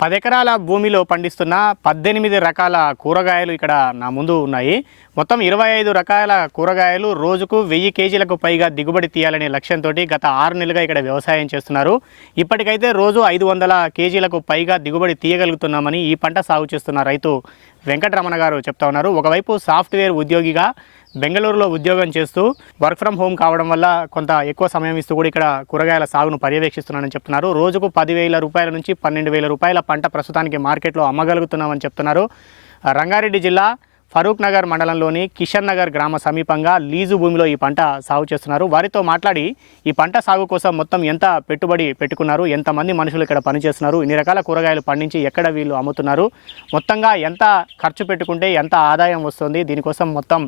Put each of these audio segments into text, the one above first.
పది ఎకరాల భూమిలో పండిస్తున్న పద్దెనిమిది రకాల కూరగాయలు ఇక్కడ నా ముందు ఉన్నాయి. మొత్తం ఇరవై ఐదు రకాల కూరగాయలు రోజుకు వెయ్యి కేజీలకు పైగా దిగుబడి తీయాలనే లక్ష్యంతో గత ఆరు నెలలుగా ఇక్కడ వ్యవసాయం చేస్తున్నారు. ఇప్పటికైతే రోజు ఐదు వందల కేజీలకు పైగా దిగుబడి తీయగలుగుతున్నామని ఈ పంట సాగు చేస్తున్న రైతు వెంకటరమణ గారు చెప్తా ఉన్నారు. ఒకవైపు సాఫ్ట్వేర్ ఉద్యోగిగా బెంగళూరులో ఉద్యోగం చేస్తూ వర్క్ ఫ్రమ్ హోమ్ కావడం వల్ల కొంత ఎక్కువ సమయం ఇస్తూ కూడా ఇక్కడ కూరగాయల సాగును పర్యవేక్షిస్తున్నానని చెప్తున్నారు. రోజుకు పదివేల రూపాయల నుంచి పన్నెండు వేల రూపాయల పంట ప్రస్తుతానికి మార్కెట్లో అమ్మగలుగుతున్నామని చెప్తున్నారు. రంగారెడ్డి జిల్లా ఫరూక్ నగర్ మండలంలోని కిషన్ నగర్ గ్రామ సమీపంగా లీజు భూమిలో ఈ పంట సాగు చేస్తున్నారు. వారితో మాట్లాడి ఈ పంట సాగు కోసం మొత్తం ఎంత పెట్టుబడి పెట్టుకున్నారు? ఎంతమంది మనుషులు ఇక్కడ పనిచేస్తున్నారు? ఇన్ని రకాల కూరగాయలు పండించి ఎక్కడ వీళ్ళు అమ్ముతున్నారు? మొత్తంగా ఎంత ఖర్చు పెట్టుకుంటే ఎంత ఆదాయం వస్తుంది? దీనికోసం మొత్తం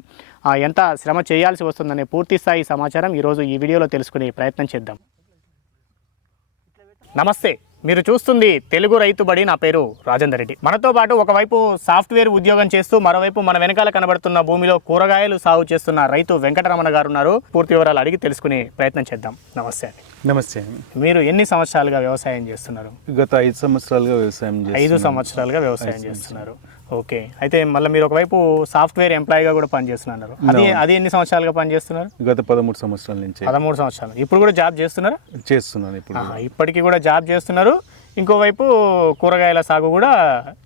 ఎంత శ్రమ చేయాల్సి వస్తుందనే పూర్తి స్థాయి సమాచారం ఈరోజు ఈ వీడియోలో తెలుసుకునే ప్రయత్నం చేద్దాం. నమస్తే. మీరు చూస్తుంది తెలుగు రైతు బడి నా పేరు రాజేందర్ రెడ్డి. మనతో పాటు ఒకవైపు సాఫ్ట్వేర్ ఉద్యోగం చేస్తూ మరోవైపు మన వెనకాల కనబడుతున్న భూమిలో కూరగాయలు సాగు చేస్తున్న రైతు వెంకటరమణ గారు ఉన్నారు. పూర్తి వివరాలు అడిగి తెలుసుకునే ప్రయత్నం చేద్దాం. నమస్తే అండి. నమస్తే మీరు ఎన్ని సంవత్సరాలుగా వ్యవసాయం చేస్తున్నారు? గత ఐదు సంవత్సరాలుగా వ్యవసాయం ఐదు. సంవత్సరాలుగా వ్యవసాయం చేస్తున్నారు. ఓకే. అయితే మళ్ళీ మీరు ఒకవైపు సాఫ్ట్వేర్ ఎంప్లాయీగా కూడా పనిచేస్తున్నారు. అది అది ఎన్ని సంవత్సరాలుగా పనిచేస్తున్నారు? గత పదమూడు సంవత్సరాల నుంచి. పదమూడు సంవత్సరాలు. ఇప్పుడు కూడా జాబ్ చేస్తున్నారా? చేస్తున్నాను ఇప్పుడు ఇప్పటికీ కూడా జాబ్ చేస్తున్నారు. ఇంకోవైపు కూరగాయల సాగు కూడా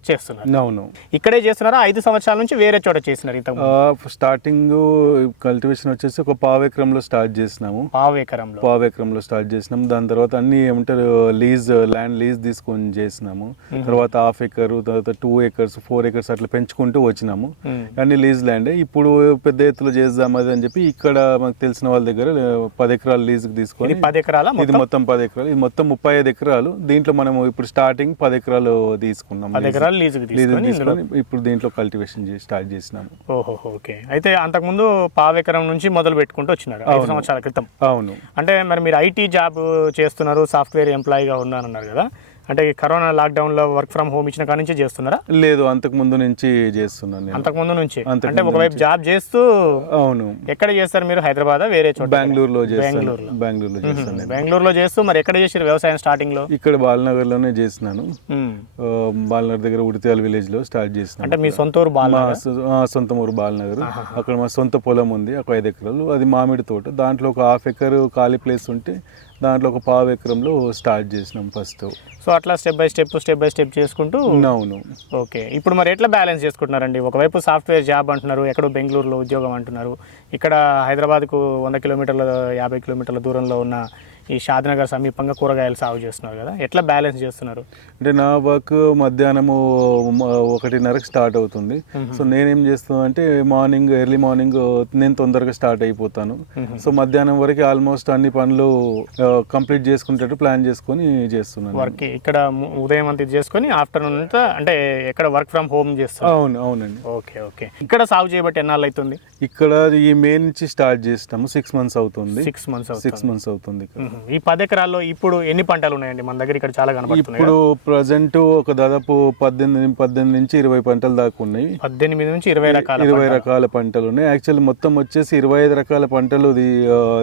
చేస్తున్నారు. అవును. ఇక్కడే చేస్తున్నారా? ఐదు సంవత్సరాల నుంచి వేరే చోట చేసినారు ముందు? స్టార్టింగ్ కల్టివేషన్ వచ్చేసి ఒక పావు ఎకరంలో స్టార్ట్ చేసినాము. పావు ఎకరంలో పావు ఎకరంలో స్టార్ట్ చేసినాము దాని తర్వాత అన్ని ఏమంటారు లీజ్ ల్యాండ్ లీజ్ తీసుకొని చేసినాము. తర్వాత హాఫ్ ఎకర్ తర్వాత టూ ఎకర్స్ ఫోర్ ఎకర్స్ అట్లా పెంచుకుంటూ వచ్చినాము. అన్ని లీజ్ ల్యాండే. ఇప్పుడు పెద్ద ఎత్తులో చేద్దాం అది అని చెప్పి ఇక్కడ మనకు తెలిసిన వాళ్ళ దగ్గర పది ఎకరాలు లీజుకి తీసుకొని పది ఎకరాల ఇది మొత్తం పది ఎకరాలు. ఇది మొత్తం ముప్పై ఐదు ఎకరాలు. దీంట్లో మనం ఇప్పుడు స్టార్టింగ్ పది ఎకరాలు తీసుకున్నాం. పది ఎకరాలు లీజుకి లీజు తీసుకొని ఇందులో తీసుకొని ఇప్పుడు దీంట్లో కల్టివేషన్ చేసి స్టార్ట్ చేసినాము. ఓహో ఓకే. అయితే అంతకుముందు పావు ఎకరం నుంచి మొదలు పెట్టుకుంటూ వచ్చినారు ఐదు సంవత్సరాల క్రితం. అవును. అంటే మరి మీరు ఐటీ జాబ్ చేస్తున్నారు సాఫ్ట్వేర్ ఎంప్లాయీగా ఉన్నారన్నారు కదా. అంటే ఈ కరోనా లాక్డౌన్లో వర్క్ ఫ్రమ్ హోమ్ ఇచ్చిన కాడ నుంచి చేస్తున్నారా? లేదు అంతకు ముందు నుంచి చేస్తున్నాను నేను. అంతకుముందు నుంచి? అంతకు అంటే ఒకవైపు జాబ్ చేస్తూ అవును. ఎక్కడ చేస్తారు మీరు? హైదరాబాద్ వేరే చోట? బెంగళూరులో బెంగళూరులో. బెంగళూరులో చేస్తాను బెంగళూరులో చేస్తూ మరి ఎక్కడ చేసారు వ్యవసాయం స్టార్టింగ్లో ఇక్కడ బాలనగర్లోనే చేసినాను. ఆ, బాలనగర్ దగ్గర ఉడితేల్ విలేజ్లో స్టార్ట్ చేసినాను అంటే మీ సొంత ఊరు బాల మా సొ- ఆ, సొంత ఊరు బాలనగర్. అక్కడ మా సొంత పొలం ఉంది ఒక ఐదు ఎకరాలు. అది మామిడి తోట. దాంట్లో ఒక హాఫ్ ఎకర్ ఖాళీ ప్లేస్ ఉంటే దాంట్లో ఒక పావు ఎకరంలో స్టార్ట్ చేసినాం ఫస్ట్. సో అట్లా step by step step by step చేసుకుంటూ? అవును. ఓకే. ఇప్పుడు మరి ఎట్లా బ్యాలెన్స్ చేసుకుంటున్నారండి? ఒకవైపు సాఫ్ట్వేర్ జాబ్ అంటున్నారు ఎక్కడో బెంగళూరులో ఉద్యోగం అంటున్నారు. ఇక్కడ హైదరాబాద్కు వంద కిలోమీటర్ల యాభై కిలోమీటర్ల దూరంలో ఉన్న ఈ షాద్నగర్ సమీపంగా కూరగాయలు సాగు చేస్తున్నారు కదా. ఎట్లా బ్యాలెన్స్ చేస్తున్నారు? అంటే నా వర్క్ మధ్యాహ్నము ఒకటిన్నరకు స్టార్ట్ అవుతుంది. సో నేనేం చేస్తాను అంటే మార్నింగ్ ఎర్లీ మార్నింగ్ నేను తొందరగా స్టార్ట్ అయిపోతాను. సో మధ్యాహ్నం వరకు ఆల్మోస్ట్ అన్ని పనులు కంప్లీట్ చేసుకునేటట్టు ప్లాన్ చేసుకొని చేస్తున్నాను. వర్క్ ఇక్కడ ఉదయం అంతా చేసుకొని ఆఫ్టర్నూన్ అంతా అంటే ఎక్కడ వర్క్ ఫ్రమ్ హోమ్ చేస్తారు అవును అవునండి. Okay okay. ఇక్కడ సాగు చేయబట్టి ఎన్నాళ్ళు అవుతుంది ఇక్కడ ఈ మే నుంచి స్టార్ట్ చేస్తాము. సిక్స్ మంత్స్ అవుతుంది. సిక్స్ మంత్స్ అవుతుంది. సిక్స్ మంత్స్ అవుతుంది. ఈ పది ఎకరాల్లో ఇప్పుడు ఎన్ని పంటలు ఉన్నాయండి? మన దగ్గర ఇక్కడ చాలా కనబడుతున్నాయి ఇప్పుడు ప్రజెంట్ ఒక దాదాపు పద్దెనిమిది పద్దెనిమిది నుంచి ఇరవై పంటలు దాకా ఉన్నాయి. పద్దెనిమిది నుంచి ఇరవై రకాల ఇరవై రకాల పంటలు ఉన్నాయి. యాక్చువల్ మొత్తం వచ్చేసి ఇరవై ఐదు రకాల పంటలు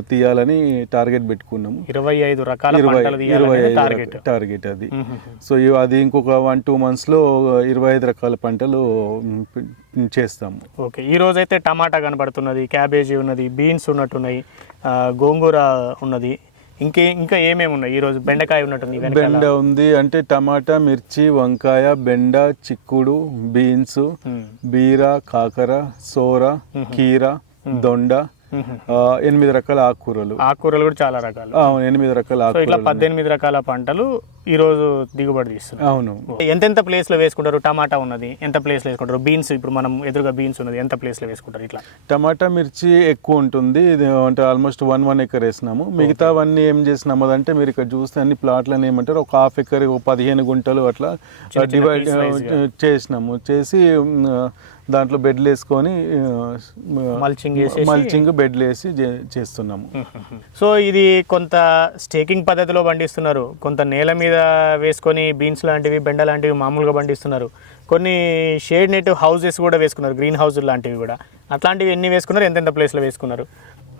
తీయాలని టార్గెట్ పెట్టుకున్నాము. ఇరవై ఐదు రకాల ఇరవై టార్గెట్ టార్గెట్ అది. సో అది ఇంకొక వన్ టూ మంత్స్లో ఇరవై ఐదు రకాల పంటలు చేస్తాము. ఓకే. ఈ రోజు అయితే టమాటా కనబడుతున్నది క్యాబేజీ ఉన్నది బీన్స్ ఉన్నట్టున్నాయి ఆ, గోంగూర ఉన్నది ఇంకే ఇంకా ఏమేమి ఉన్నాయి ఈ రోజు బెండకాయ ఉన్నట్టుంది. బెండ ఉంది అంటే టమాటా మిర్చి వంకాయ బెండ చిక్కుడు బీన్స్. బీర కాకర సోర కీర దొండ ఎనిమిది రకాల ఆకుకూరలు. ఆకుకూరలు కూడా చాలా రకాలు. ఎనిమిది రకాల ఇట్లా పద్దెనిమిది రకాల పంటలు ఈ రోజు దిగుబడి తీస్తున్నారు. అవును. ఎంతెంత ప్లేస్లో వేసుకుంటారు? టమాటా ఉన్నది ఎంత ప్లేస్లో వేసుకుంటారు? బీన్స్ ఇప్పుడు మనం ఎదురుగా బీన్స్ ఉన్నది ఎంత ప్లేస్లో వేసుకుంటారు ఇట్లా? టమాటా మిర్చి ఎక్కువ ఉంటుంది. ఇది అంటే ఆల్మోస్ట్ వన్ వన్ ఎకర్ వేసినాము. మిగతావన్నీ ఏం చేసినాము అదంటే మీరు ఇక్కడ చూస్తే అన్ని ప్లాట్లను ఏమంటారు? ఒక హాఫ్ ఎకర్ ఒక పదిహేను గుంటలు అట్లా డివైడ్ చేసినాము. చేసి దాంట్లో బెడ్లు వేసుకొని మల్చింగ్ మల్చింగ్ బెడ్లు వేసి చేస్తున్నాము. సో ఇది కొంత స్టేకింగ్ పద్ధతిలో పండిస్తున్నారు. కొంత నేల మీద వేసుకొని బీన్స్ లాంటివి బెండ లాంటివి మామూలుగా పండిస్తున్నారు. కొన్ని షేడ్ నెట్ హౌసెస్ కూడా వేసుకున్నారు గ్రీన్ హౌస్ లాంటివి కూడా. అట్లాంటివి ఎన్ని వేసుకున్నారు ఎంతెంత ప్లేస్లో వేసుకున్నారు?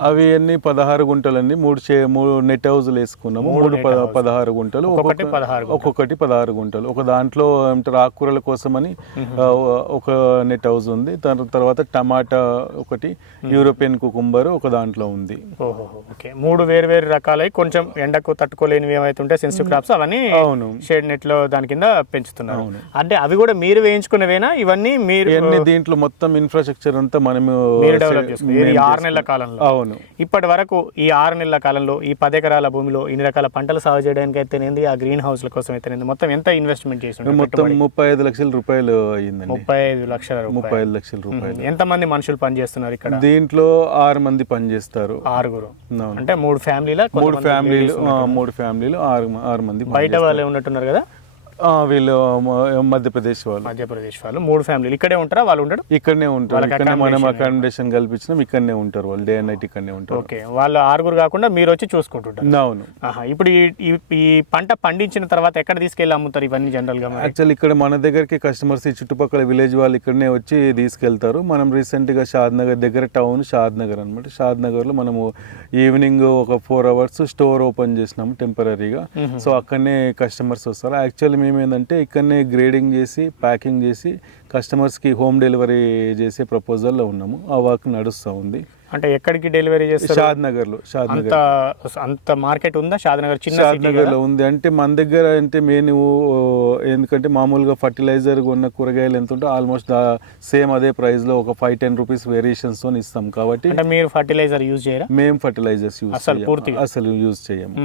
అవి అన్ని పదహారు గుంటలండి. మూడు చే మూడు నెట్ హౌజులు వేసుకున్నాము. మూడు పదహారు గుంటలు. ఒక్కొక్కటి ఒక్కొక్క- పదహారు ఒక్కొక్కటి పదహారు గుంటలు. ఒక దాంట్లో ఏమంటారు ఆకుకూరల కోసమని ఒక నెట్ హౌస్ ఉంది. దాని తర్వాత టమాటా ఒకటి యూరోపియన్ కుకుంబర్ ఒక దాంట్లో ఉంది. ఓకే. మూడు వేరు వేరు రకాలై కొంచెం ఎండకు తట్టుకోలేనివి ఏవైతే ఉంటే సెన్సిటివ్ క్రాప్స్ అవన్నీ అవును. షేడ్ నెట్లో దాని కింద పెంచుతున్నారు. అంటే అవి కూడా మీరు వేయించుకునేవేనా? ఇవన్నీ మీరు ఇవన్నీ దీంట్లో మొత్తం ఇన్ఫ్రాస్ట్రక్చర్ అంతా మనము మీరు డెవలప్ చేసుకున్నారు. ఇది ఆరు నెలల కాలంలో. అవును. ఇప్పటి వరకు ఈ ఆరు నెలల కాలంలో ఈ పది ఎకరాల భూమిలో ఇన్ని రకాల పంటలు సాగు చేయడానికి అయితేనేది ఆ గ్రీన్ హౌస్ల కోసం అయితేనేది మొత్తం ఎంత ఇన్వెస్ట్మెంట్ చేసి? మొత్తం ముప్పై ఐదు లక్షల రూపాయలు అయ్యిందండి. ముప్పై ఐదు లక్షల ముప్పై రూపాయలు ఐదు లక్షల రూపాయలు. ఎంత మంది మనుషులు పనిచేస్తున్నారు ఇక్కడ? దీంట్లో ఆరు మంది పనిచేస్తారు. ఆరుగురు. అంటే మూడు ఫ్యామిలీల మూడు ఫ్యామిలీలు మూడు ఫ్యామిలీలు ఆరు ఆరు మంది బయట వాళ్ళు ఉన్నట్టున్నారు కదా? వీళ్ళు మధ్యప్రదేశ్ వాళ్ళు. మధ్యప్రదేశ్ వాళ్ళు. మూడు ఫ్యామిలీలు. ఇక్కడే ఉంటారా? వాళ్ళు ఉండడు? ఇక్కడనే ఉంటారు. ఇక్కడనే మనం అకామిడేషన్ కల్పించినాం. ఇక్కడనే ఉంటారు వాళ్ళు. డే నైట్ ఇక్కడనే ఉంటారు. ఓకే. వాళ్ళు ఆరుగురు కాకుండా మీరు వచ్చి చూసుకుంటుంటారు. అవును. ఇప్పుడు ఈ పంట పండించిన తర్వాత ఎక్కడ తీసుకెళ్ళి అమ్ముతారు ఇవన్నీ జనరల్గా? యాక్చువల్ ఇక్కడ మన దగ్గరికి కస్టమర్స్ ఈ చుట్టుపక్కల విలేజ్ వాళ్ళు ఇక్కడనే వచ్చి తీసుకెళ్తారు. మనం రీసెంట్గా షాద్ నగర్ దగ్గర టౌన్ షాద్ నగర్ అనమాట షాద్ నగర్లో మనము ఈవినింగ్ ఒక ఫోర్ అవర్స్ స్టోర్ ఓపెన్ చేసినాము టెంపరీగా సో అక్కడనే కస్టమర్స్ వస్తారు. యాక్చువల్లీ మేము ఏంటంటే ఇక్కడనే గ్రేడింగ్ చేసి ప్యాకింగ్ చేసి కస్టమర్స్కి హోమ్ డెలివరీ చేసే ప్రపోజల్లో ఉన్నాము. ఆ వర్క్ నడుస్తూ ఉంది. అంటే ఎక్కడికి డెలివరీ చేస్తారు? షాద్ నగర్లో షాద్ నగర్ అంత అంత మార్కెట్ ఉందా? షాద్నగర్ చిన్న షాద్ నగర్? లో ఉంది. అంటే మన దగ్గర అంటే మెయిన్ ఎందుకంటే మామూలుగా ఫర్టిలైజర్ ఉన్న కూరగాయలు ఎంత ఉంటే ఆల్మోస్ట్ సేమ్ అదే ప్రైస్లో ఒక ఫైవ్ టెన్ రూపీస్ వేరియేషన్స్తో ఇస్తాం కాబట్టి అంటే మీరు ఫర్టిలైజర్ యూజ్ చేయరా? మేము ఫర్టిలైజర్స్ యూజ్ అసలు పూర్తిగా? అసలు యూజ్ చేయము.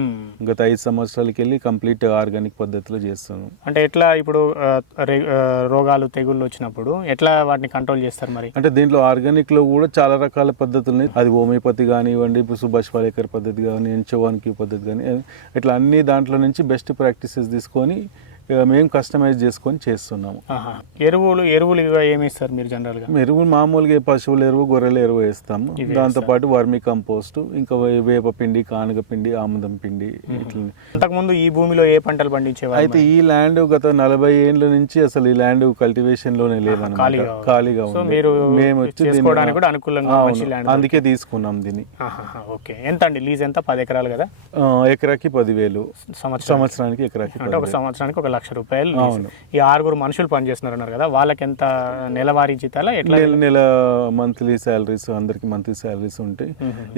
గత ఐదు సంవత్సరాలకి వెళ్ళి కంప్లీట్ ఆర్గానిక్ పద్ధతిలో చేస్తాను అంటే ఎట్లా ఇప్పుడు రోగాలు తెగుళ్ళు వచ్చినప్పుడు ఎట్లా వాటిని కంట్రోల్ చేస్తారు మరి? అంటే దీంట్లో ఆర్గానిక్లో కూడా చాలా రకాల పద్ధతులు ఉన్నాయి అది హోమియోపతి కానివ్వండి సుభాష్ పాలేకర్ పద్ధతి కానీ ఎంచోవానికి పద్ధతి కానీ ఇట్లా అన్ని దాంట్లో నుంచి బెస్ట్ ప్రాక్టీసెస్ తీసుకొని మేము కస్టమైజ్ చేసుకొని చేస్తున్నాము. ఎరువులు ఎరువులు ఏమి ఇస్తారు మీరు జనరల్గా? ఎరువు మామూలుగా పశువుల ఎరువు గొర్రెల ఎరువు వేస్తాము. దాంతో పాటు వర్మి కంపోస్ట్ ఇంకా వేప పిండి కానుగ పిండి ఆముదం పిండి ఇట్లా అంతకుముందు ఈ భూమిలో ఏ పంటలు పండించేవారు అయితే ఈ ల్యాండ్ గత నలభై ఏళ్ళ నుంచి అసలు ఈ ల్యాండ్ కల్టివేషన్లోనే లేదన్నమాట ఖాళీగా ఉంది. మేము వచ్చి అందుకే తీసుకున్నాం దీన్ని. ఓకే. ఎంత అండి? లీజ్ ఎంత? పది ఎకరాలు కదా? ఎకరాకి పదివేలు. సంవత్సరం సంవత్సరానికి ఎకరాకి అంటే ఒక సంవత్సరానికి ఒక లక్ష రూపాయలు. ఈ ఆరుగురు మనుషులు పనిచేస్తున్నారు అన్నారు కదా వాళ్ళకి ఎంత నెలవారీ జీతాలా ఎట్లా? నెల మంత్లీ శాలరీస్ అందరికి మంత్లీ శాలరీస్ ఉంటాయి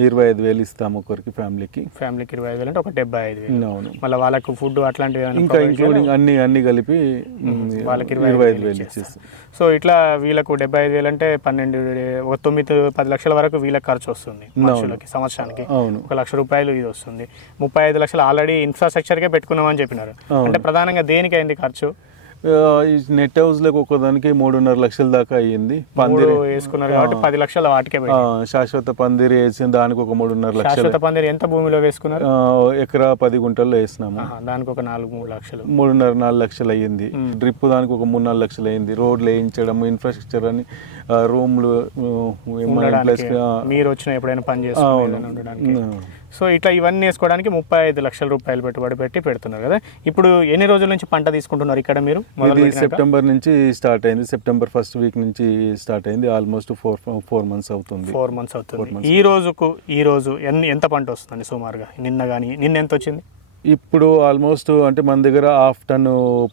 ఇరవై ఐదు వేలు ఇస్తాము ఒకరికి ఫ్యామిలీకి. ఫ్యామిలీకి ఇరవై ఐదు వేలు అంటే ఒక డెబ్బై ఐదు అవును. మళ్ళీ వాళ్ళకు ఫుడ్ అట్లాంటివి ఇంకా ఇంక్లూడింగ్ అన్ని అన్ని కలిపి వాళ్ళకి ఇరవై ఐదు వేలు ఇచ్చేస్తాం. సో ఇట్లా వీళ్ళకు డెబ్బై ఐదు వేలు అంటే పన్నెండు ఒక తొమ్మిది పది లక్షల వరకు వీళ్ళకి ఖర్చు వస్తుంది మనుషులకి సంవత్సరానికి. ఒక లక్ష రూపాయలు ఇది వస్తుంది. ముప్పై ఐదు లక్షలు ఆల్రెడీ ఇన్ఫ్రాస్ట్రక్చర్కే పెట్టుకున్నామని చెప్పినారు. అంటే ప్రధానంగా దేనికి అయింది ఖర్చు నెట్ హౌస్లకు ఒక్కదానికి మూడున్నర లక్షల దాకా అయ్యింది. పందిరి వేసుకున్నారు కాబట్టి పది లక్షలు వాటికే శాశ్వత పందిరి వేసిన దానికి ఒక మూడున్నర లక్షలు. శాశ్వత పందిరి ఎంత భూమిలో వేసుకున్నారు? ఎకరా పది గుంటల్లో వేసినాము. దానికి ఒక నాలుగు మూడు లక్షలు. మూడున్నర నాలుగు లక్షలు అయ్యింది. డ్రిప్ దానికి ఒక మూడు నాలుగు లక్షలు అయ్యింది. రోడ్లు వేయించడం ఇన్ఫ్రాస్ట్రక్చర్ అని రూమ్లు ప్లస్ మీరు వచ్చిన ఎప్పుడైనా పని చేసుకుని ఉండడానికి. సో ఇట్లా ఇవన్నీ వేసుకోవడానికి ముప్పై ఐదు లక్షల రూపాయలు పెట్టుబడి పెట్టి పెడుతున్నారు కదా. ఇప్పుడు ఎన్ని రోజుల నుంచి పంట తీసుకుంటున్నారు ఇక్కడ మీరు? సెప్టెంబర్ నుంచి స్టార్ట్ అయింది. సెప్టెంబర్ ఫస్ట్ వీక్ నుంచి స్టార్ట్ అయింది. ఆల్మోస్ట్ ఫోర్ ఫోర్ మంత్స్ అవుతుంది. ఫోర్ మంత్స్ అవుతుంది. ఈ రోజుకు ఈ రోజు ఎన్ని ఎంత పంట వస్తుంది సుమారుగా? నిన్న కానీ నిన్న ఎంత వచ్చింది? ఇప్పుడు ఆల్మోస్ట్ అంటే మన దగ్గర హాఫ్ టన్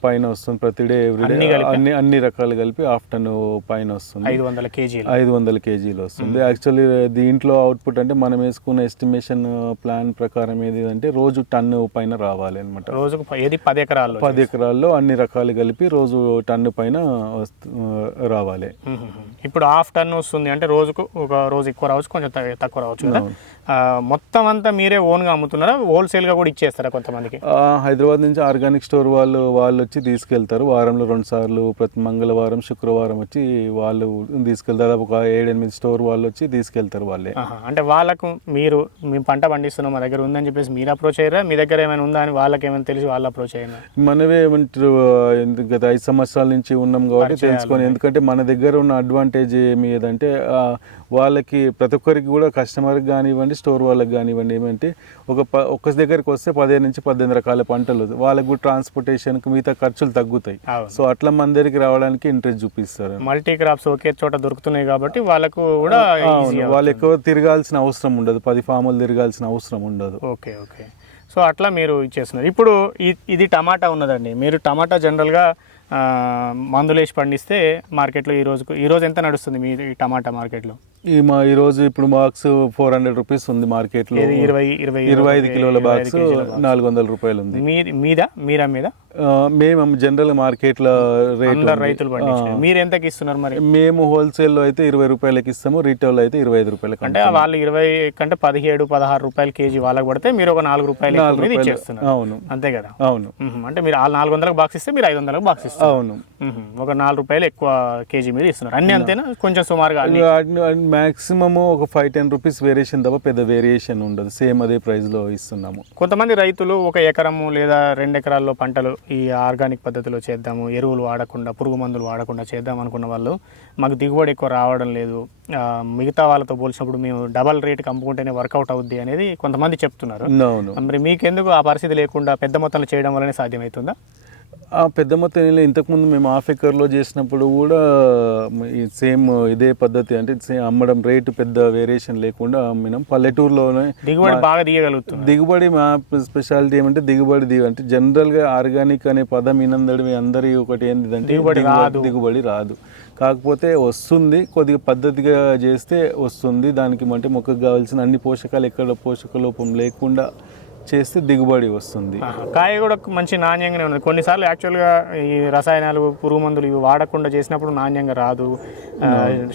పైన వస్తుంది ప్రతి డే ఎవ్రీడే? అన్ని అన్ని రకాలు కలిపి హాఫ్ టన్ పైన వస్తుంది. ఐదు వందల కేజీలు. ఐదు వందల కేజీలు వస్తుంది. యాక్చువల్లీ దీంట్లో అవుట్పుట్ అంటే మనం వేసుకున్న ఎస్టిమేషన్ ప్లాన్ ప్రకారం ఏది అంటే రోజు టన్ను పైన రావాలి అనమాట రోజుకు ప- ఏది? పది ఎకరాల్లో పది ఎకరాల్లో అన్ని రకాలు కలిపి రోజు టన్ను పైన వస్తు- రావాలి. ఇప్పుడు హాఫ్ టన్ వస్తుంది అంటే రోజుకు ఒక రోజు ఎక్కువ రావచ్చు కొంచెం తక్కువ రావచ్చు మొత్తం అంతా మీరే ఓన్గా అమ్ముతున్నారా? హోల్సేల్గా కూడా ఇచ్చేస్తారా? కొంతమందికి? హైదరాబాద్ నుంచి ఆర్గానిక్ స్టోర్ వాళ్ళు వాళ్ళు వచ్చి తీసుకెళ్తారు. వారంలో రెండు సార్లు ప్రతి మంగళవారం శుక్రవారం వచ్చి వాళ్ళు తీసుకెళ్తారు. దాదాపు ఒక ఏడెనిమిది స్టోర్ వాళ్ళు వచ్చి తీసుకెళ్తారు వాళ్ళే. అంటే వాళ్ళకు మీరు మేము పంట పండిస్తున్నాం మా దగ్గర ఉందని చెప్పేసి మీరు అప్రోచ్ అయ్యారా? మీ దగ్గర ఏమైనా ఉందా అని వాళ్ళకి ఏమైనా తెలిసి వాళ్ళు అప్రోచ్ అయ్యారా? మనమే ఏమంటారు గత ఐదు సంవత్సరాల నుంచి ఉన్నాం కాబట్టి తెలుసుకొని ఎందుకంటే మన దగ్గర ఉన్న అడ్వాంటేజ్ ఏమి ఏదంటే వాళ్ళకి ప్రతి ఒక్కరికి కూడా కస్టమర్కి కానివ్వండి స్టోర్ వాళ్ళకి కానివ్వండి ఏమంటే ఒక ప ఒక్క దగ్గరికి వస్తే పదిహేను నుంచి పద్దెనిమిది రకాల పంటలు వాళ్ళకు కూడా ట్రాన్స్పోర్టేషన్కి మిగతా ఖర్చులు తగ్గుతాయి. సో అట్లా మన దగ్గరికి రావడానికి ఇంట్రెస్ట్ చూపిస్తారు. మల్టీ క్రాప్స్ ఒకే చోట దొరుకుతున్నాయి కాబట్టి వాళ్ళకు కూడా వాళ్ళు ఎక్కువ తిరగాల్సిన అవసరం ఉండదు. పది ఫాములు తిరగాల్సిన అవసరం ఉండదు. Okay okay. సో అట్లా మీరు ఇచ్చేస్తున్నారు ఇప్పుడు ఇది టమాటా ఉన్నదండి. మీరు టమాటా జనరల్గా ఆ, మందులు వేసి పండిస్తే మార్కెట్లో ఈ రోజుకు ఈ రోజు ఎంత నడుస్తుంది మీ ఈ టమాటా మార్కెట్లో? ఈ మా ఈ రోజు ఇప్పుడు బాక్స్ ఫోర్ హండ్రెడ్ రూపీస్ ఉంది మార్కెట్లో. ఇది ఇరవై ఇరవై ఇరవై ఐదు కిలోల బాక్స్. నాలుగు వందల రూపాయలు ఉంది. మీ మీద? మీరా మీద? మేము జనరల్ మార్కెట్లో రేట్ రైతులు మీరు ఎంతకి ఇస్తున్నారు మరి? మేము హోల్సేల్లో అయితే ఇరవై రూపాయలకి ఇస్తాము రీటైల్ అయితే ఇరవై ఐదు రూపాయలకి అంటే వాళ్ళు ఇరవై కంటే పదిహేడు పదహారు రూపాయలు కేజీ వాళ్ళకి పడితే మీరు ఒక నాలుగు రూపాయలు. అవును. అంతే కదా? అవును. అంటే మీరు ఆ నాలుగు వందలకు బాక్స్ ఇస్తే మీరు ఐదు వందలకు బాక్స్ ఇస్తారు అవును. ఒక నాలుగు రూపాయలు ఎక్కువ కేజీ మీద ఇస్తున్నారు. అన్ని అంతేనా? కొంచెం సుమారుగా మాక్సిమం ఒక ఫైవ్ టెన్ రూపీస్ వేరియేషన్ తప్ప పెద్ద వేరియేషన్ ఉండదు. సేమ్ అదే ప్రైస్లో ఇస్తున్నాము. కొంతమంది రైతులు ఒక ఎకరము లేదా రెండు ఎకరాల్లో పంటలు ఈ ఆర్గానిక్ పద్ధతిలో చేద్దాము ఎరువులు వాడకుండా పురుగు మందులు వాడకుండా చేద్దాం అనుకున్న వాళ్ళు మాకు దిగుబడి ఎక్కువ రావడం లేదు. మిగతా వాళ్ళతో పోల్చినప్పుడు మేము డబల్ రేట్కి అమ్ముకుంటేనే వర్కౌట్ అవుద్ది అనేది కొంతమంది చెప్తున్నారు. మరి మీకెందుకు ఆ పరిస్థితి లేకుండా పెద్ద మొత్తంలో చేయడం వల్లనే సాధ్యమవుతుందా? ఆ పెద్ద మొత్తం ఏం లేదు. ఇంతకుముందు మేము హాఫ్ ఎకర్లో చేసినప్పుడు కూడా సేమ్ ఇదే పద్ధతి అంటే same అమ్మడం రేటు పెద్ద వేరియేషన్ లేకుండా అమ్మినాం పల్లెటూరులోనే దిగుబడి బాగా తీయగలుగుతుంది దిగుబడి మా స్పెషాలిటీ ఏమంటే దిగుబడి దిగు అంటే జనరల్గా ఆర్గానిక్ అనే పదం వినందడి అందరి ఒకటి ఏంటిదంటే దిగుబడి రాదు. దిగుబడి రాదు కాకపోతే వస్తుంది కొద్దిగా పద్ధతిగా చేస్తే వస్తుంది దానికి అంటే మొక్కకు కావాల్సిన అన్ని పోషకాలు ఎక్కడ పోషక లోపం లేకుండా చేస్తే దిగుబడి వస్తుంది. కాయ కూడా మంచి నాణ్యంగానే ఉన్నది. కొన్నిసార్లు యాక్చువల్గా ఈ రసాయనాలు పురుగు మందులు ఇవి వాడకుండా చేసినప్పుడు నాణ్యంగా రాదు.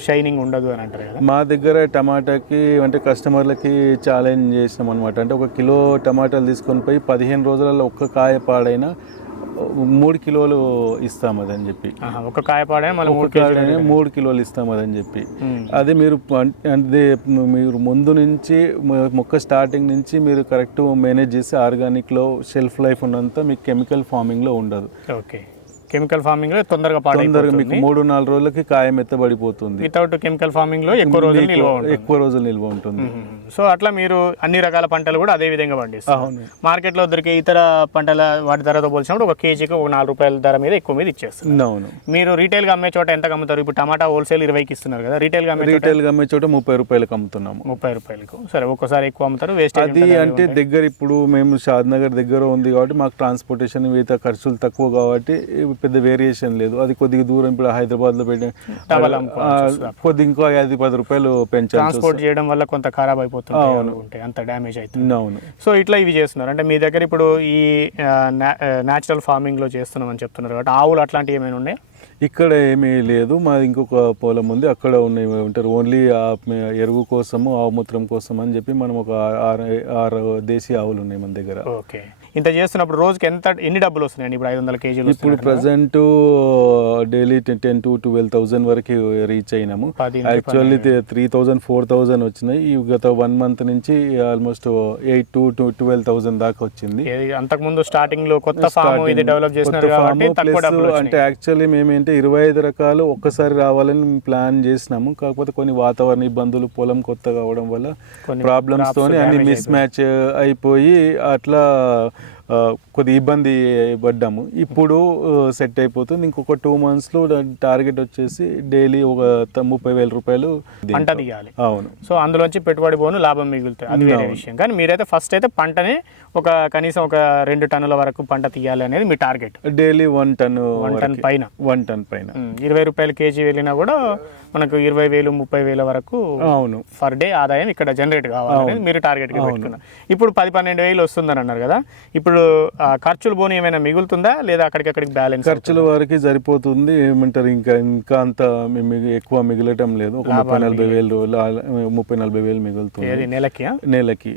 షైనింగ్ ఉండదు అని అంటారు కదా. మా దగ్గర టమాటాకి అంటే కస్టమర్లకి ఛాలెంజ్ చేసినాం అనమాట అంటే ఒక కిలో టమాటాలు తీసుకొని పోయి పదిహేను రోజులలో ఒక్క కాయ పాడైనా మూడు కిలోలు ఇస్తాం అదని చెప్పి. ఒక కాయ పాడే మళ్ళీ మూడు కాయనే మూడు కిలోలు ఇస్తాం అదని చెప్పి. అదే మీరు అంటే మీరు ముందు నుంచి మొక్క స్టార్టింగ్ నుంచి మీరు కరెక్ట్ మేనేజ్ చేసి ఆర్గానిక్లో షెల్ఫ్ లైఫ్ ఉన్నంత మీకు కెమికల్ ఫార్మింగ్లో ఉండదు ఓకే కెమికల్ ఫార్మింగ్లో తొందరగా తొందరగా మీకు మూడు నాలుగు రోజులకి కాయ మెత్తబడిపోతుంది వితౌట్ కెమికల్ ఫార్మింగ్లో ఎక్కువ రోజులు నిల్వ ఉంటుంది. ఎక్కువ రోజులు నిల్వ ఉంటుంది. సో అట్లా మీరు అన్ని రకాల పంటలు కూడా అదే విధంగా పండిస్తారు. మార్కెట్లో దొరికే ఇతర పంటల వాటి ధరతో పోల్చినప్పుడు ఒక కేజీకి ఒక నాలుగు రూపాయల ధర మీద ఎక్కువ మీద ఇచ్చేస్తారు. అవును. మీరు రీటైల్గా అమ్మే చోట ఎంత అమ్ముతారు ఇప్పుడు టమాటా హోల్సేల్ ఇరవైకి ఇస్తున్నారు కదా రీటైల్గా రీటైల్గా అమ్మే చోట ముప్పై రూపాయలకు అమ్ముతున్నాము. ముప్పై రూపాయలకు. సరే ఒక్కసారి ఎక్కువ అమ్ముతారు వేస్ట్ అది అంటే దగ్గర ఇప్పుడు మేము షాద్ నగర్ దగ్గర ఉంది కాబట్టి మాకు ట్రాన్స్పోర్టేషన్ మిగతా ఖర్చులు తక్కువ కాబట్టి పెద్ద వేరియేషన్ లేదు. అది కొద్దిగా దూరం ఇప్పుడు హైదరాబాద్లో పెట్టి Double ఆ, అమ్ముకోవాల్సి కొద్ది ఇంకో ఐదు పది రూపాయలు పెంచాల్సి ట్రాన్స్పోర్ట్ చేయడం వల్ల కొంత ఖరాబ్ అయిపోతుంది అంత డ్యామేజ్ అవుతుంది. అవును. సో ఇట్లా ఇవి చేస్తున్నారు. అంటే మీ దగ్గర ఇప్పుడు ఈ న్యాచురల్ ఫార్మింగ్లో చేస్తున్నామని చెప్తున్నారు కాబట్టి ఆవులు అట్లాంటివి ఏమైనా ఉన్నాయి? ఇక్కడ ఏమీ లేదు. మాది ఇంకొక పొలం ఉంది. అక్కడ ఉన్నాయి ఉంటారు ఓన్లీ ఆ ఎరువు కోసము ఆవుమూత్రం కోసం అని చెప్పి మనం ఒక ఆరు ఆరు దేశీ ఆవులు ఉన్నాయి మన దగ్గర. ఓకే. ఇంత చేస్తున్నప్పుడు రోజుకి ఎంత ఎన్ని డబ్బులు వస్తున్నాయండి? ఇప్పుడు ఐదు వందల కేజీలు ఇప్పుడు present daily ten to twelve thousand వరకు reach అయినాము. Actually three thousand four thousand వచ్చినాయి. ఈ గత వన్ మంత్ నుంచి almost eight to twelve thousand దాకా వచ్చింది. అంతకు ముందు స్టార్టింగ్లో కొత్త ఫామ్ ఇది డెవలప్ డబ్బులు అంటే యాక్చువల్లీ మేమేంటే ఇరవై ఐదు రకాలు ఒక్కసారి రావాలని ప్లాన్ చేసినాము. కాకపోతే కొన్ని వాతావరణ ఇబ్బందులు పొలం కొత్త కావడం వల్ల కొన్ని ప్రాబ్లమ్స్ crops తోని అన్ని మిస్ మ్యాచ్ అయిపోయి అట్లా కొద్ది ఇబ్బంది పడ్డాము. ఇప్పుడు సెట్ అయిపోతుంది. ఇంకొక టూ మంత్స్లో టార్గెట్ వచ్చేసి డైలీ ఒక ముప్పై వేల రూపాయలు పంట తీయాలి అవును. సో అందులోంచి పెట్టుబడి పోను లాభం మిగులుతుంది అది వేరే విషయం. కానీ మీరైతే ఫస్ట్ అయితే పంటని ఒక కనీసం ఒక రెండు టన్నుల వరకు పంట తీయాలి అనేది మీ target daily one ton one ton పైన. వన్ టన్ పైన. ఇరవై రూపాయల కేజీ వెళ్ళినా కూడా మనకు ఇరవై వేలు ముప్పై వేల వరకు అవును. పర్ డే ఆదాయం ఇక్కడ జనరేట్ కావాలనేది మీరు టార్గెట్ ఇప్పుడు పది పన్నెండు వేలు వస్తుందని అన్నారు కదా. ఇప్పుడు ఆ, ఖర్చులు పోనీ ఏమైనా మిగులుతుందా? లేదా అక్కడికక్కడికి బ్యాలెన్స్ ఖర్చుల వరకు సరిపోతుంది. ఏమంటారు ఇంకా ఇంకా అంత ఎక్కువ మిగలటం లేదు. ఒక ముప్పై నలభై వేలు ముప్పై నలభై వేలు మిగులుతుంది. నెలకి? నెలకి.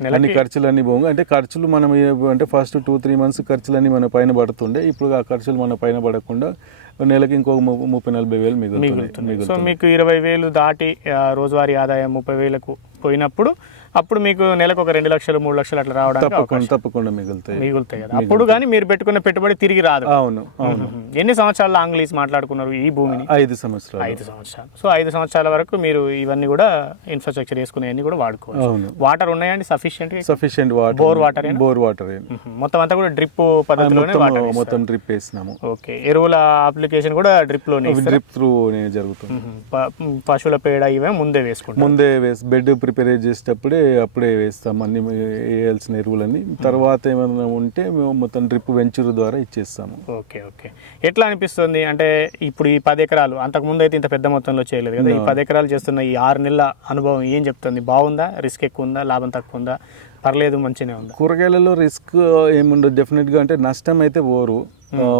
అన్ని ఖర్చులన్నీ పోగా అంటే ఖర్చులు మనం అంటే ఫస్ట్ టూ త్రీ మంత్స్ ఖర్చులన్నీ మన పైన పడుతుండే. ఇప్పుడు ఆ ఖర్చులు మన పైన పడకుండా నెలకి ఇంకొక ముప్పై నలభై వేలు మిగులుతుంది. సో మీకు ఇరవై వేలు దాటి రోజువారీ ఆదాయం ముప్పై వేలకు పోయినప్పుడు అప్పుడు మీకు నెలకు ఒక రెండు లక్షలు మూడు లక్షలు అట్లా రావడానికి తప్పకుండా తప్పకుండా మిగులుతాయి. మిగులుతాయి కదా. అప్పుడు కానీ మీరు పెట్టుకున్న పెట్టుబడి తిరిగి రాదు. అవును అవును. ఎన్ని సంవత్సరాలు లాంగ్ లీజ్ మాట్లాడుకున్నారు ఈ భూమిని? ఐదు సంవత్సరాలు. ఐదు సంవత్సరాలు. సో ఐదు సంవత్సరాల వరకు మీరు ఇవన్నీ కూడా ఇన్ఫ్రాస్ట్రక్చర్ వేసుకునేవన్నీ కూడా వాడుకోవచ్చు. అవును. వాటర్ ఉన్నాయండి? Sufficient sufficient water bore water bore water మొత్తం అంతా కూడా డ్రిప్ పద్ధతిలోనే మొత్తం వాటర్ మొత్తం డ్రిప్ వేసినాము. ఓకే. ఎరువుల అప్లికేషన్ కూడా డ్రిప్లోనే డ్రిప్ త్రూ జరుగుతుంది. పశువుల పేడ ఇవే ముందే వేసుకుంటాం ముందే వేసి బెడ్ ప్రిపేర్ చేసేటప్పుడే అప్పుడే వేస్తాం అన్ని వేయాల్సిన ఎరువులన్నీ. తర్వాత ఏమైనా ఉంటే మేము మొత్తం డ్రిప్ వెంచర్ ద్వారా ఇచ్చేస్తాము. Okay okay. ఎట్లా అనిపిస్తుంది? అంటే ఇప్పుడు ఈ పది ఎకరాలు అంతకు ముందు అయితే ఇంత పెద్ద మొత్తంలో చేయలేదు కదా. ఈ పది ఎకరాలు చేస్తున్న ఈ ఆరు నెలల అనుభవం ఏం చెప్తుంది? బాగుందా? రిస్క్ ఎక్కువ ఉందా? లాభం తక్కువ ఉందా? పర్లేదు మంచిగానే ఉందా? కూరగాయలలో రిస్క్ ఏముండదు. డెఫినెట్గా అంటే నష్టం అయితే పోరు.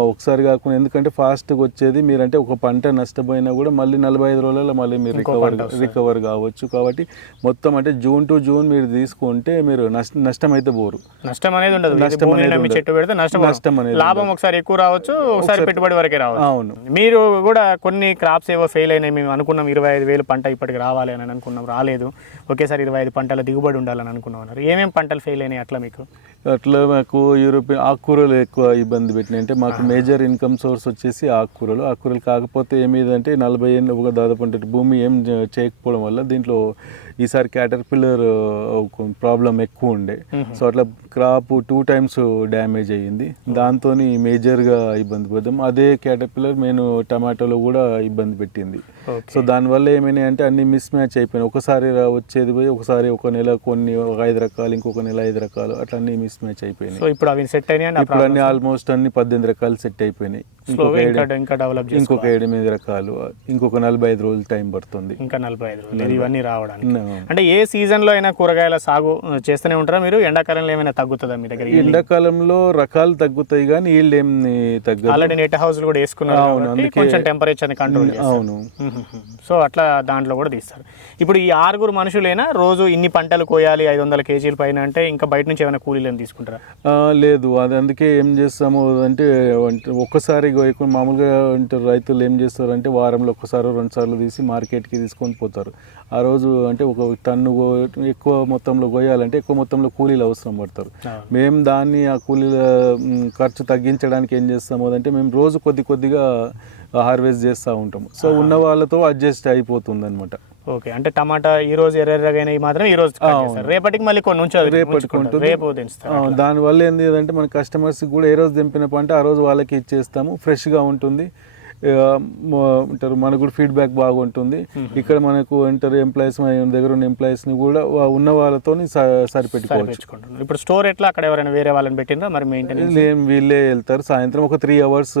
ఒకసారి కాకుండా ఎందుకంటే ఫాస్ట్గా వచ్చేది మీరంటే ఒక పంట నష్టపోయినా కూడా మళ్ళీ నలభై ఐదు రోజులలో మళ్ళీ మీరు రికవర్ రికవర్ కావచ్చు. కాబట్టి మొత్తం అంటే జూన్ టు జూన్ మీరు తీసుకుంటే మీరు నష్ట నష్టం అయితే పోరు నష్టం అనేది ఉండదు. నష్టం అనేది. చెట్టు పెడితే నష్టం నష్టం అనేది లాభం ఒకసారి ఎక్కువ రావచ్చు ఒకసారి పెట్టుబడి వరకే రావచ్చు. అవును. మీరు కూడా కొన్ని క్రాప్స్ ఏవో ఫెయిల్ అయినాయి మేము అనుకున్నాం ఇరవై ఐదు వేలు పంట ఇప్పటికి రావాలి అని అనుకున్నాం రాలేదు. ఒకేసారి ఇరవై ఐదు పంటల దిగుబడి ఉండాలని అనుకున్నాం అన్నారు. ఏమేమి పంటలు ఫెయిల్ అయినాయి అట్లా మీకు? అట్లా మాకు యూరోపియన్ ఆకుకూరలు ఎక్కువ ఇబ్బంది పెట్టినాయి. అంటే మాకు మేజర్ ఇన్కమ్ సోర్స్ వచ్చేసి ఆకుకూరలు ఆకుకూరలు కాకపోతే ఏమిదంటే నలభై ఏళ్ళు ఒక దాదాపు అంటే భూమి ఏం చేయకపోవడం వల్ల దీంట్లో ఈసారి క్యాటర్ పిల్లర్ ప్రాబ్లం ఎక్కువ ఉండే. సో అట్లా క్రాప్ టూ టైమ్స్ డ్యామేజ్ అయ్యింది. దాంతో మేజర్గా ఇబ్బంది పడ్డాం. అదే క్యాటర్ పిల్లర్ నేను టమాటోలో కూడా ఇబ్బంది పెట్టింది. సో దానివల్ల ఏమైనాయి అంటే అన్ని మిస్ మ్యాచ్ అయిపోయినాయి. ఒకసారి వచ్చేది పోయి ఒకసారి ఒక నెల కొన్ని ఒక ఐదు రకాలు ఇంకొక నెల ఐదు రకాలు అట్లా అన్ని మిస్ మ్యాచ్ అయిపోయినాయి. సో ఇప్పుడు అవి సెట్ అయినాయి? ఇప్పుడు అన్ని ఆల్మోస్ట్ అన్ని పద్దెనిమిది రకాలు సెట్ అయిపోయినాయి. స్లోగా ఇంకా డెవలప్ ఇంకొక ఎనిమిది రకాలు ఇంకొక నలభై ఐదు రోజులు టైం పడుతుంది. ఇంకా నలభై ఐదు రోజులు. ఇవన్నీ రావడానికి. అంటే ఏ సీజన్లో అయినా కూరగాయల సాగు చేస్తూనే ఉంటారా మీరు? ఎండాకాలంలో ఏమైనా తగ్గుతుందా మీ దగ్గర ఎండాకాలంలో రకాలు తగ్గుతాయి కానీ వీళ్ళు ఏం తగ్గదు. ఆల్రెడీ నెట్ హౌస్ కూడా వేసుకున్నారు కొంచెం టెంపరేచర్ కంట్రోల్ అవును. సో అట్లా దాంట్లో కూడా తీస్తారు. ఇప్పుడు ఈ ఆరుగురు మనుషులైనా రోజు ఇన్ని పంటలు కోయాలి ఐదు వందల కేజీల పైన అంటే ఇంకా బయట నుంచి ఏమైనా కూలీలను తీసుకుంటారా? లేదు. అది అందుకే ఏం చేస్తాము అంటే అంటే ఒక్కసారి ఎక్కువ మామూలుగా అంటే రైతులు ఏం చేస్తారంటే వారంలో ఒక్కసారి రెండు సార్లు తీసి మార్కెట్కి తీసుకొని పోతారు ఆ రోజు అంటే ఒక టన్ను ఎక్కువ మొత్తంలో కోయాలంటే ఎక్కువ మొత్తంలో కూలీలు అవసరం పడతారు. మేము దాన్ని ఆ కూలీల ఖర్చు తగ్గించడానికి ఏం చేస్తాము అంటే మేము రోజు కొద్ది కొద్దిగా హార్వెస్ట్ చేస్తూ ఉంటాము. సో ఉన్న వాళ్ళతో అడ్జస్ట్ అయిపోతుంది అనమాట ఓకే అంటే టమాటా ఈ రోజు ఎర్రగా ఈ మాత్రం ఈ రోజు. రేపటికి మళ్ళీ కొన్ని ఉంచారు రేపటికి ఉంటుంది. రేపు దానివల్ల ఏంది అంటే మన కస్టమర్స్కి కూడా ఏ రోజు దింపిన పంట ఆ రోజు వాళ్ళకి ఇచ్చేస్తాము. ఫ్రెష్గా ఉంటుంది. అంటారు మనకు కూడా ఫీడ్బ్యాక్ బాగుంటుంది. ఇక్కడ మనకు అంటారు ఎంప్లాయీస్ దగ్గర ఉన్న ఎంప్లాయీస్ని కూడా ఉన్న వాళ్ళతో సరిపెట్టుకోవచ్చు. ఇప్పుడు స్టోర్ ఎట్లా? అక్కడ ఎవరైనా వేరే వాళ్ళని పెట్టినరా మరి మెయింటెనెన్స్ వీళ్ళే వెళ్తారు. సాయంత్రం ఒక త్రీ అవర్స్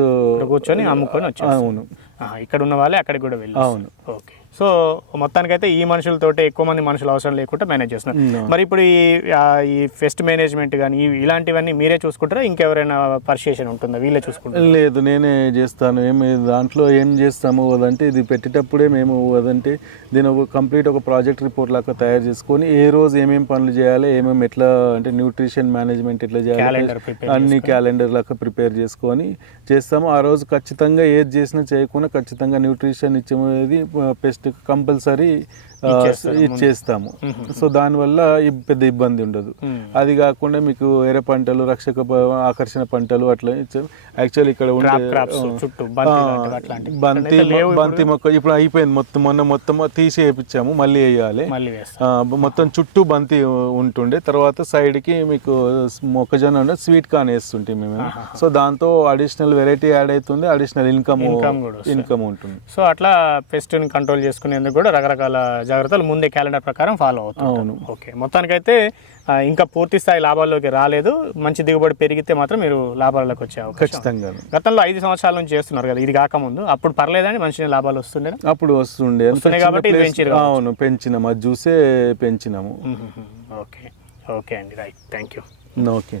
కూర్చొని అమ్ముకొని వచ్చారు అవును. ఇక్కడ ఉన్న వాళ్ళే అక్కడికి కూడా వెళ్ళి అవును. ఓకే. సో మొత్తానికైతే ఈ మనుషులతోటే ఎక్కువ మంది మనుషులు అవసరం లేకుండా మేనేజ్ చేస్తున్నారు. Mm. మరి ఇప్పుడు ఈ ఈ ఫెస్ట్ మేనేజ్మెంట్ కానీ ఇలాంటివన్నీ మీరే చూసుకుంటారా? ఇంకెవరైనా పర్షియేషన్ ఉంటుందా? వీళ్ళే చూసుకుంటారు? లేదు నేనే చేస్తాను. ఏమి దాంట్లో ఏం చేస్తాము అదంటే ఇది పెట్టేటప్పుడే మేము అదంటే దీని ఒక కంప్లీట్ ఒక ప్రాజెక్ట్ రిపోర్ట్ లాగా తయారు చేసుకొని ఏ రోజు ఏమేమి పనులు చేయాలి ఏమేమి ఎట్లా అంటే న్యూట్రిషన్ మేనేజ్మెంట్ ఎట్లా చేయాలి అన్ని క్యాలెండర్ లాగా ప్రిపేర్ చేసుకొని చేస్తాము. ఆ రోజు ఖచ్చితంగా ఏది చేసినా చేయకుండా ఖచ్చితంగా న్యూట్రిషన్ ఇచ్చేది పెస్ట్ కంపల్సరీ ఇచ్చేస్తాము సో దానివల్ల పెద్ద ఇబ్బంది ఉండదు. అది కాకుండా మీకు ఎర్ర పంటలు రక్షక ఆకర్షణ పంటలు అట్లా యాక్చువల్ ఇక్కడ బంతి. బంతి మొక్క ఇప్పుడు అయిపోయింది మొత్తం మొన్న మొత్తం తీసి వేయించాము మళ్ళీ వేయాలి. మొత్తం చుట్టూ బంతి ఉంటుండే తర్వాత side కి మీకు మొక్కజొన్న స్వీట్ కార్న్ వేస్తుంటే మేము. సో దాంతో అడిషనల్ వెరైటీ యాడ్ అవుతుంది అడిషనల్ ఇన్కమ్. ఇన్కమ్ ఉంటుంది. సో అట్లా పెస్ట్ని కంట్రోల్ చేసుకునేందుకు కూడా రకరకాల జాగ్రత్తలు ముందే క్యాలెండర్ ప్రకారం ఫాలో అవుతాం అవును. ఓకే. మొత్తానికైతే ఇంకా పూర్తి స్థాయి లాభాల్లోకి రాలేదు. మంచి దిగుబడి పెరిగితే మాత్రం మీరు లాభాల్లోకి వచ్చే ఖచ్చితంగా గతంలో ఐదు సంవత్సరాల నుంచి చేస్తున్నారు కదా ఇది కాకముందు. అప్పుడు పర్లేదండి మంచి లాభాలు వస్తుండే అప్పుడు వస్తుండే. కాబట్టి అవును పెంచినాము. అది చూసే పెంచినాము ఓకే. ఓకే అండి. రైట్. Thank you. ఓకే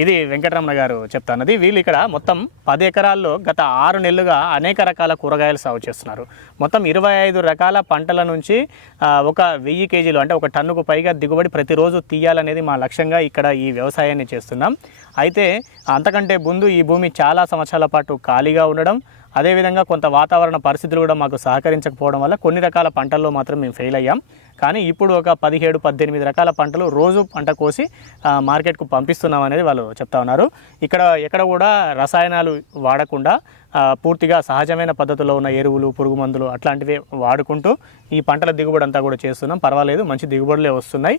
ఇది వెంకటరమణ గారు చెప్తానది వీళ్ళు ఇక్కడ మొత్తం పది ఎకరాల్లో గత ఆరు నెలలుగా అనేక రకాల కూరగాయలు సాగు చేస్తున్నారు. మొత్తం ఇరవై ఐదు రకాల పంటల నుంచి ఒక వెయ్యి కేజీలు అంటే ఒక టన్నుకు పైగా దిగుబడి ప్రతిరోజు తీయాలనేది మా లక్ష్యంగా ఇక్కడ ఈ వ్యవసాయాన్ని చేస్తున్నాం. అయితే అంతకంటే ముందు ఈ భూమి చాలా సంవత్సరాల పాటు ఖాళీగా ఉండడం అదేవిధంగా కొంత వాతావరణ పరిస్థితులు కూడా మాకు సహకరించకపోవడం వల్ల కొన్ని రకాల పంటల్లో మాత్రం మేము ఫెయిల్ అయ్యాం. కానీ ఇప్పుడు ఒక పదిహేడు పద్దెనిమిది రకాల పంటలు రోజు పంట కోసి మార్కెట్కు పంపిస్తున్నాం అనేది వాళ్ళు చెప్తా ఉన్నారు. ఇక్కడ ఎక్కడ కూడా రసాయనాలు వాడకుండా పూర్తిగా సహజమైన పద్ధతిలో ఉన్న ఎరువులు పురుగు మందులు అట్లాంటివి వాడుకుంటూ ఈ పంటల దిగుబడి అంతా కూడా చేస్తున్నాం. పర్వాలేదు మంచి దిగుబడులే వస్తున్నాయి.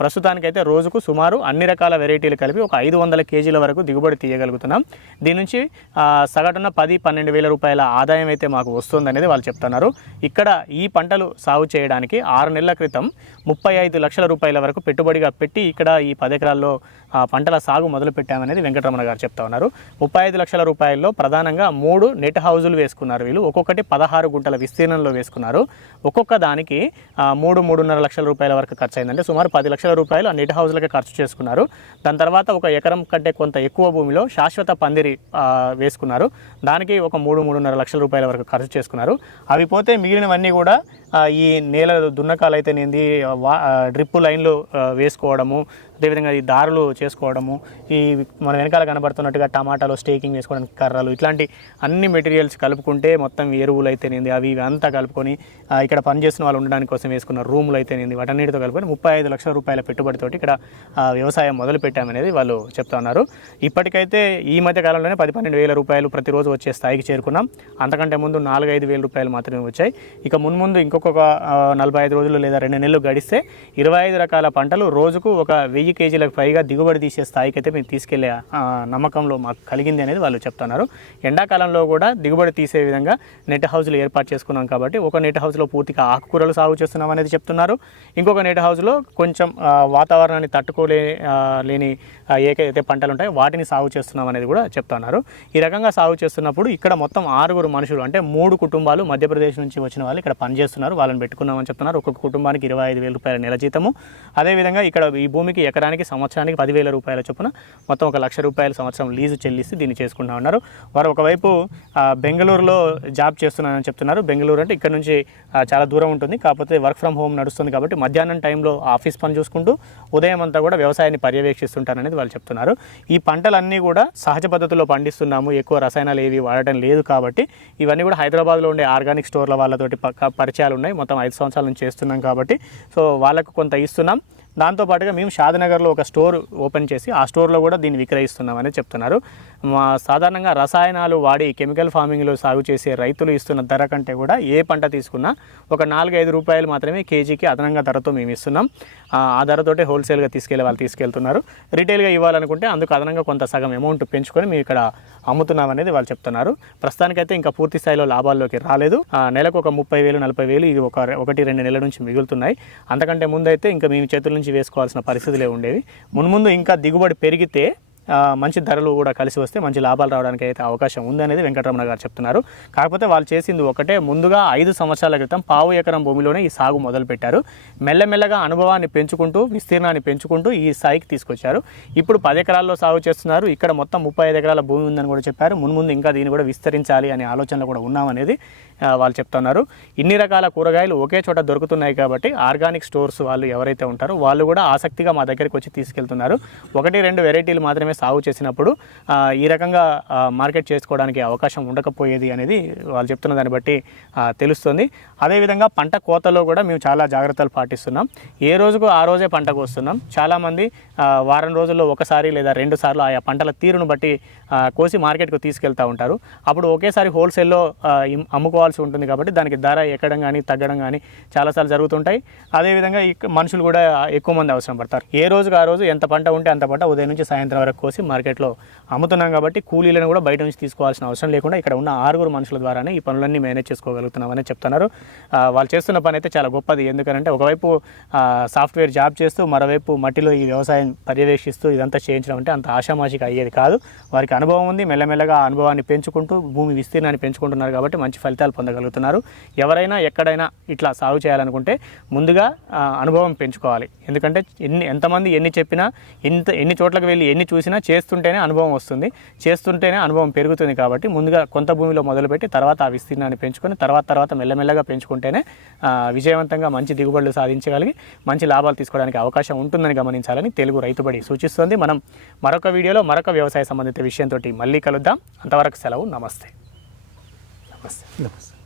ప్రస్తుతానికైతే రోజుకు సుమారు అన్ని రకాల వెరైటీలు కలిపి ఒక ఐదు వందల కేజీల వరకు దిగుబడి తీయగలుగుతున్నాం. దీని నుంచి సగటున పది పన్నెండు వేల రూపాయల ఆదాయం అయితే మాకు వస్తుంది అనేది వాళ్ళు చెప్తున్నారు. ఇక్కడ ఈ పంటలు సాగు చేయడానికి ఆరు నెలల క్రితం ముప్పై ఐదు లక్షల రూపాయల వరకు పెట్టుబడిగా పెట్టి ఇక్కడ ఈ పది ఎకరాల్లో పంటల సాగు మొదలు పెట్టామనేది వెంకటరమణ గారు చెప్తా ఉన్నారు. ముప్పై ఐదు లక్షల రూపాయల్లో ప్రధానంగా మూడు నెట్ హౌజులు వేసుకున్నారు వీళ్ళు. ఒక్కొక్కటి పదహారు గుంటల విస్తీర్ణంలో వేసుకున్నారు. ఒక్కొక్క దానికి మూడు మూడున్నర లక్షల రూపాయల వరకు ఖర్చు అయిందంటే సుమారు పది లక్షల రూపాయలు ఆ నెట్ హౌజులకే ఖర్చు చేసుకున్నారు. దాని తర్వాత ఒక ఎకరం కంటే కొంత ఎక్కువ భూమిలో శాశ్వత పందిరి వేసుకున్నారు. దానికి ఒక మూడు మూడున్నర లక్షల రూపాయల వరకు ఖర్చు చేసుకున్నారు. అవి పోతే మిగిలినవన్నీ కూడా ఈ నేల దున్నకాలు వా- డ్రిప్ లైన్లు వేసుకోవడము అదేవిధంగా ఈ దారులు చేసుకోవడము ఈ మన వెనకాల కనబడుతున్నట్టుగా టమాటాలు స్టేకింగ్ వేసుకోవడానికి కర్రలు ఇట్లాంటి అన్ని మెటీరియల్స్ కలుపుకుంటే మొత్తం ఎరువులు అయితేనేది అవి ఇవి అంతా కలుపుకొని ఇక్కడ పనిచేసిన వాళ్ళు ఉండడానికి కోసం వేసుకున్న రూములు అయితేనేది వాటన్నిటితో కలుపుకొని ముప్పై ఐదు లక్షల రూపాయల పెట్టుబడితోటి ఇక్కడ వ్యవసాయం మొదలు పెట్టామనేది వాళ్ళు చెప్తా ఉన్నారు ఇప్పటికైతే ఈ మధ్య కాలంలోనే పది పన్నెండు వేల రూపాయలు ప్రతిరోజు వచ్చే స్థాయికి చేరుకున్నాం. అంతకంటే ముందు నాలుగు ఐదు వేల రూపాయలు మాత్రమే వచ్చాయి. ఇక మున్ముందు ఇంకొక నలభై ఐదు రోజులు లేదా రెండు నెలలు గడిస్తే ఇరవై ఐదు రకాల పంటలు రోజుకు ఒక వెయ్యి కేజీలకు పైగా దిగుబడి తీసే స్థాయికి అయితే మేము తీసుకెళ్ళే నమ్మకంలో మాకు కలిగింది అనేది వాళ్ళు చెప్తున్నారు. ఎండాకాలంలో కూడా దిగుబడి తీసే విధంగా నెట్ హౌస్లు ఏర్పాటు చేసుకున్నాం కాబట్టి ఒక నెట్ హౌస్లో పూర్తిగా ఆకుకూరలు సాగు చేస్తున్నాం అనేది చెప్తున్నారు. ఇంకొక నెట్ హౌస్లో కొంచెం వాతావరణాన్ని తట్టుకోలే లేని ఏకైతే పంటలు ఉంటాయో వాటిని సాగు చేస్తున్నాం అనేది కూడా చెప్తున్నారు. ఈ రకంగా సాగు చేస్తున్నప్పుడు ఇక్కడ మొత్తం ఆరుగురు మనుషులు అంటే మూడు కుటుంబాలు మధ్యప్రదేశ్ నుంచి వచ్చిన వాళ్ళు ఇక్కడ పనిచేస్తున్నారు. వాళ్ళని పెట్టుకున్నామని చెప్తున్నారు. ఒక్కొక్క కుటుంబానికి ఇరవై ఐదు వేల రూపాయల నెల జీతము. అదేవిధంగా ఇక్కడ ఈ భూమికి ఎకరానికి సంవత్సరానికి పదివేల రూపాయల చొప్పున మొత్తం ఒక లక్ష రూపాయల సంవత్సరం లీజు చెల్లిస్తే దీన్ని చేసుకుంటా ఉన్నారు. వారు ఒకవైపు బెంగళూరులో జాబ్ చేస్తున్నానని చెప్తున్నారు. బెంగళూరు అంటే ఇక్కడ నుంచి చాలా దూరం ఉంటుంది. కాకపోతే వర్క్ ఫ్రమ్ హోమ్ నడుస్తుంది కాబట్టి మధ్యాహ్నం టైంలో ఆఫీస్ పని చూసుకుంటూ ఉదయం అంతా కూడా వ్యవసాయాన్ని పర్యవేక్షిస్తుంటారనేది వాళ్ళు చెప్తున్నారు. ఈ పంటలన్నీ కూడా సహజ పద్ధతిలో పండిస్తున్నాము. ఎక్కువ రసాయనాలు ఏవి వాడటం లేదు కాబట్టి ఇవన్నీ కూడా హైదరాబాద్లో ఉండే ఆర్గానిక్ స్టోర్ల వాళ్ళతోటి పక్క పరిచయాలు ఉన్నాయి. మొత్తం ఐదు సంవత్సరాల నుంచి చేస్తున్నాం కాబట్టి సో వాళ్ళకు కొంత ఇస్తున్నాం. దాంతోపాటుగా మేము షాద్నగర్లో ఒక స్టోర్ ఓపెన్ చేసి ఆ స్టోర్లో కూడా దీన్ని విక్రయిస్తున్నామని చెప్తున్నారు. సాధారణంగా రసాయనాలు వాడి కెమికల్ ఫార్మింగ్లో సాగు చేసే రైతులు ఇస్తున్న ధర కంటే కూడా ఏ పంట తీసుకున్నా ఒక నాలుగైదు రూపాయలు మాత్రమే కేజీకి అదనంగా ధరతో మేము ఇస్తున్నాం. ఆ ధరతోటే హోల్సేల్గా తీసుకెళ్ళే వాళ్ళు తీసుకెళ్తున్నారు. రీటైల్గా ఇవ్వాలనుకుంటే అందుకు అదనంగా కొంత సగం అమౌంట్ పెంచుకొని మేము ఇక్కడ అమ్ముతున్నాం అనేది వాళ్ళు చెప్తున్నారు. ప్రస్తుతానికైతే ఇంకా పూర్తి స్థాయిలో లాభాల్లోకి రాలేదు. ఆ నెలకు ఒక ముప్పై వేలు నలభై వేలు ఇది ఒక ఒకటి రెండు నెలల నుంచి మిగులుతున్నాయి. అంతకంటే ముందైతే ఇంకా మేము చేతుల నుంచి వేసుకోవాల్సిన పరిస్థితులే ఉండేవి. మున్ముందు ఇంకా దిగుబడి పెరిగితే మంచి ధరలు కూడా కలిసి వస్తే మంచి లాభాలు రావడానికి అయితే అవకాశం ఉందనేది వెంకటరమణ గారు చెప్తున్నారు. కాకపోతే వాళ్ళు చేసింది ఒకటే ముందుగా ఐదు సంవత్సరాల క్రితం పావు ఎకరం భూమిలోనే ఈ సాగు మొదలుపెట్టారు. మెల్లమెల్లగా అనుభవాన్ని పెంచుకుంటూ విస్తీర్ణాన్ని పెంచుకుంటూ ఈ స్థాయికి తీసుకొచ్చారు. ఇప్పుడు పది ఎకరాల్లో సాగు చేస్తున్నారు. ఇక్కడ మొత్తం ముప్పై ఐదు ఎకరాల భూమి ఉందని కూడా చెప్పారు. మున్ముందు ఇంకా దీన్ని కూడా విస్తరించాలి అనే ఆలోచనలో కూడా ఉన్నామనేది వాళ్ళు చెప్తున్నారు. ఇన్ని రకాల కూరగాయలు ఒకే చోట దొరుకుతున్నాయి కాబట్టి ఆర్గానిక్ స్టోర్స్ వాళ్ళు ఎవరైతే ఉంటారో వాళ్ళు కూడా ఆసక్తిగా మా దగ్గరికి వచ్చి తీసుకెళ్తున్నారు. ఒకటి రెండు వెరైటీలు మాత్రమే సాగు చేసినప్పుడు ఈ రకంగా మార్కెట్ చేసుకోవడానికి అవకాశం ఉండకపోయేది అనేది వాళ్ళు చెప్తున్న దాన్ని బట్టి తెలుస్తుంది. అదేవిధంగా పంట కోతలో కూడా మేము చాలా జాగ్రత్తలు పాటిస్తున్నాం. ఏ రోజుకు ఆ రోజే పంటకు వస్తున్నాం చాలామంది వారం రోజుల్లో ఒకసారి లేదా రెండు సార్లు ఆయా పంటల తీరును బట్టి కోసి మార్కెట్కు తీసుకెళ్తూ ఉంటారు. అప్పుడు ఒకేసారి హోల్సేల్లో అమ్ముకోవాల్సి ఉంటుంది కాబట్టి దానికి ధర ఎక్కడం కానీ తగ్గడం కానీ చాలాసార్లు జరుగుతుంటాయి. అదేవిధంగా మనుషులు కూడా ఎక్కువ మంది అవసరం పడతారు. ఏ రోజుకు ఆ రోజు ఎంత పంట ఉంటే అంత పంట ఉదయం నుంచి సాయంత్రం వరకు కోసి మార్కెట్లో అమ్ముతున్నాం కాబట్టి కూలీలను కూడా బయట నుంచి తీసుకోవాల్సిన అవసరం లేకుండా ఇక్కడ ఉన్న ఆరుగురు మనుషుల ద్వారానే ఈ పనులన్నీ మేనేజ్ చేసుకోగలుగుతున్నామని చెప్తున్నారు. వాళ్ళు చేస్తున్న పని అయితే చాలా గొప్పది. ఎందుకంటే ఒకవైపు సాఫ్ట్వేర్ జాబ్ చేస్తూ మరోవైపు మట్టిలో ఈ వ్యవసాయం పర్యవేక్షిస్తూ ఇదంతా చేయించడం అంటే అంత ఆషామాషిగా అయ్యేది కాదు. వారికి అనుభవం ఉంది. మెల్లమెల్లగా ఆ అనుభవాన్ని పెంచుకుంటూ భూమి విస్తీర్ణాన్ని పెంచుకుంటున్నారు కాబట్టి మంచి ఫలితాలు పొందగలుగుతున్నారు. ఎవరైనా ఎక్కడైనా ఇట్లా సాగు చేయాలనుకుంటే ముందుగా అనుభవం పెంచుకోవాలి. ఎందుకంటే ఎన్ని ఎంతమంది ఎన్ని చెప్పినా ఎంత ఎన్ని చోట్లకు వెళ్ళి ఎన్ని చూసి చేసినా చేస్తుంటేనే అనుభవం వస్తుంది. చేస్తుంటేనే అనుభవం పెరుగుతుంది కాబట్టి ముందుగా కొంత భూమిలో మొదలుపెట్టి తర్వాత ఆ విస్తీర్ణాన్ని పెంచుకొని తర్వాత తర్వాత మెల్లమెల్లగా పెంచుకుంటేనే విజయవంతంగా మంచి దిగుబడులు సాధించగలిగి మంచి లాభాలు తీసుకోవడానికి అవకాశం ఉంటుందని గమనించాలని తెలుగు రైతుబడి సూచిస్తుంది. మనం మరొక వీడియోలో మరొక వ్యవసాయ సంబంధిత విషయంతో మళ్ళీ కలుద్దాం. అంతవరకు సెలవు. నమస్తే. నమస్తే. నమస్తే.